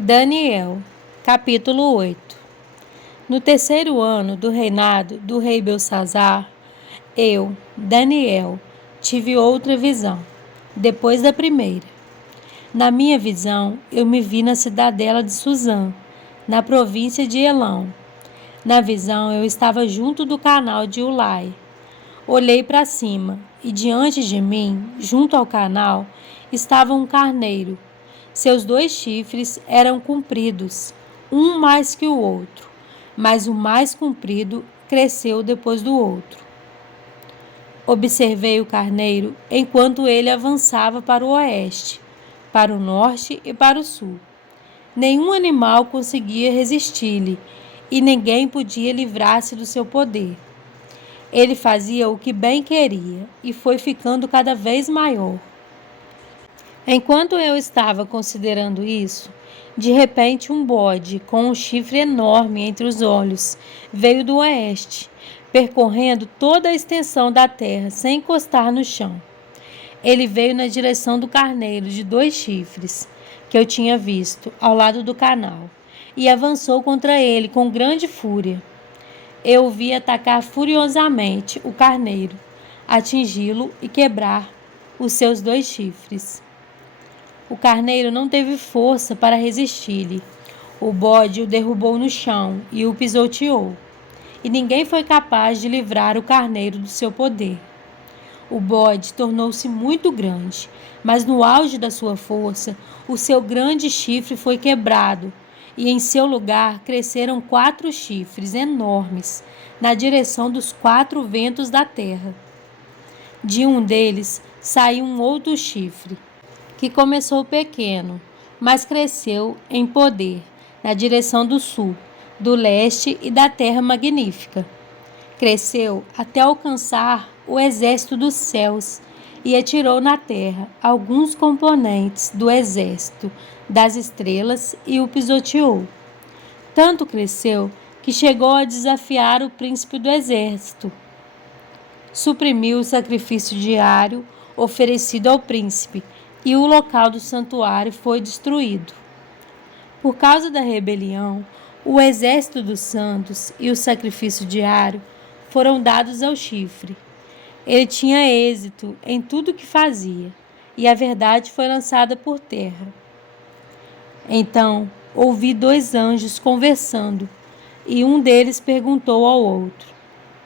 Daniel, capítulo 8. No terceiro ano do reinado do rei Belsazzar, eu, Daniel, tive outra visão, depois da primeira. Na minha visão, eu me vi na cidadela de Suzã, na província de Elão. Na visão, eu estava junto do canal de Ulai. Olhei para cima, e diante de mim, junto ao canal, estava um carneiro. Seus 2 chifres eram compridos, um mais que o outro, mas o mais comprido cresceu depois do outro. Observei o carneiro enquanto ele avançava para o oeste, para o norte e para o sul. Nenhum animal conseguia resistir-lhe, e ninguém podia livrar-se do seu poder. Ele fazia o que bem queria e foi ficando cada vez maior. Enquanto eu estava considerando isso, de repente um bode com um chifre enorme entre os olhos veio do oeste, percorrendo toda a extensão da terra sem encostar no chão. Ele veio na direção do carneiro de 2 chifres, que eu tinha visto ao lado do canal, e avançou contra ele com grande fúria. Eu o vi atacar furiosamente o carneiro, atingi-lo e quebrar os seus 2 chifres. O carneiro não teve força para resistir-lhe. O bode o derrubou no chão e o pisoteou, e ninguém foi capaz de livrar o carneiro do seu poder. O bode tornou-se muito grande, mas no auge da sua força, o seu grande chifre foi quebrado, e em seu lugar cresceram 4 chifres enormes, na direção dos 4 ventos da terra. De um deles saiu um outro chifre, que começou pequeno, mas cresceu em poder, na direção do sul, do leste e da terra magnífica. Cresceu até alcançar o exército dos céus e atirou na terra alguns componentes do exército das estrelas e o pisoteou. Tanto cresceu que chegou a desafiar o príncipe do exército. Suprimiu o sacrifício diário oferecido ao príncipe, e o local do santuário foi destruído. Por causa da rebelião, o exército dos santos e o sacrifício diário foram dados ao chifre. Ele tinha êxito em tudo o que fazia, e a verdade foi lançada por terra. Então, ouvi 2 anjos conversando, e um deles perguntou ao outro: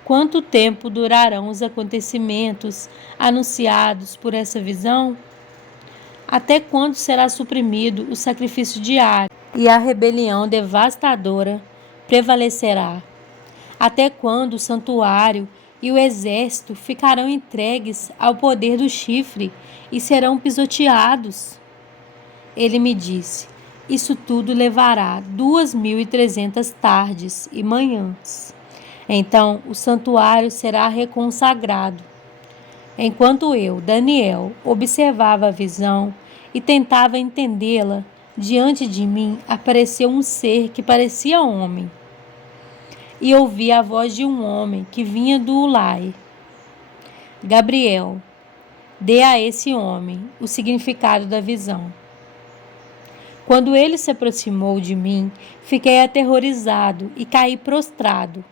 quanto tempo durarão os acontecimentos anunciados por essa visão? Até quando será suprimido o sacrifício diário e a rebelião devastadora prevalecerá? Até quando o santuário e o exército ficarão entregues ao poder do chifre e serão pisoteados? Ele me disse: isso tudo levará 2.300 tardes e manhãs. Então o santuário será reconsagrado. Enquanto eu, Daniel, observava a visão e tentava entendê-la, diante de mim apareceu um ser que parecia homem. E ouvi a voz de um homem que vinha do Ulai. Gabriel, dê a esse homem o significado da visão. Quando ele se aproximou de mim, fiquei aterrorizado e caí prostrado.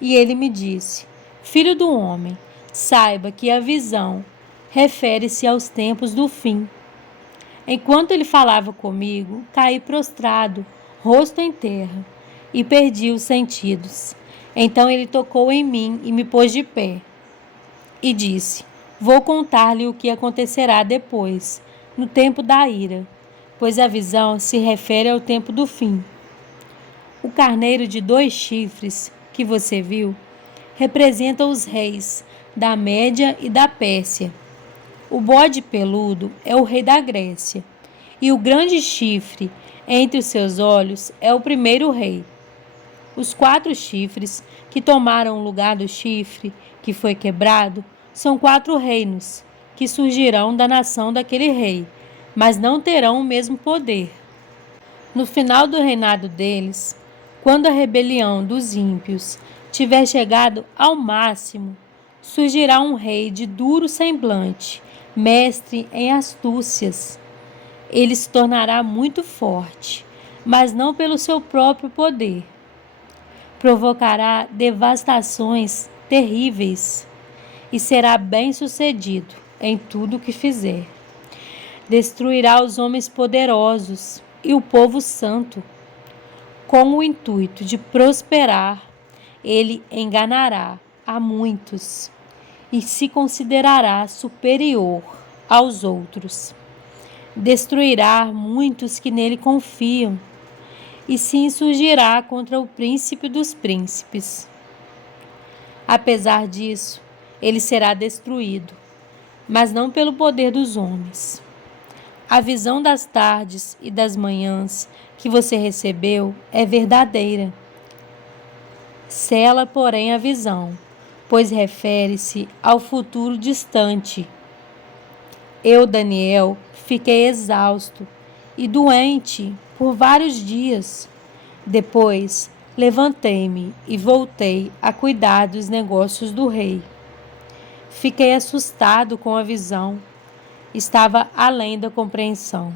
E ele me disse: filho do homem, saiba que a visão refere-se aos tempos do fim. Enquanto ele falava comigo, caí prostrado, rosto em terra, e perdi os sentidos. Então ele tocou em mim e me pôs de pé. E disse: vou contar-lhe o que acontecerá depois, no tempo da ira, pois a visão se refere ao tempo do fim. O carneiro de 2 chifres que você viu representa os reis da Média e da Pérsia. O bode peludo é o rei da Grécia, e o grande chifre entre os seus olhos é o primeiro rei. Os 4 chifres que tomaram o lugar do chifre que foi quebrado são 4 reinos que surgirão da nação daquele rei, mas não terão o mesmo poder. No final do reinado deles, quando a rebelião dos ímpios tiver chegado ao máximo, surgirá um rei de duro semblante, mestre em astúcias. Ele se tornará muito forte, mas não pelo seu próprio poder. Provocará devastações terríveis e será bem-sucedido em tudo o que fizer. Destruirá os homens poderosos e o povo santo. Com o intuito de prosperar, ele enganará a muitos e se considerará superior aos outros. Destruirá muitos que nele confiam e se insurgirá contra o príncipe dos príncipes. Apesar disso, ele será destruído, mas não pelo poder dos homens. A visão das tardes e das manhãs que você recebeu é verdadeira. Sela, porém, a visão, pois refere-se ao futuro distante. Eu, Daniel, fiquei exausto e doente por vários dias. Depois, levantei-me e voltei a cuidar dos negócios do rei. Fiquei assustado com a visão. Estava além da compreensão.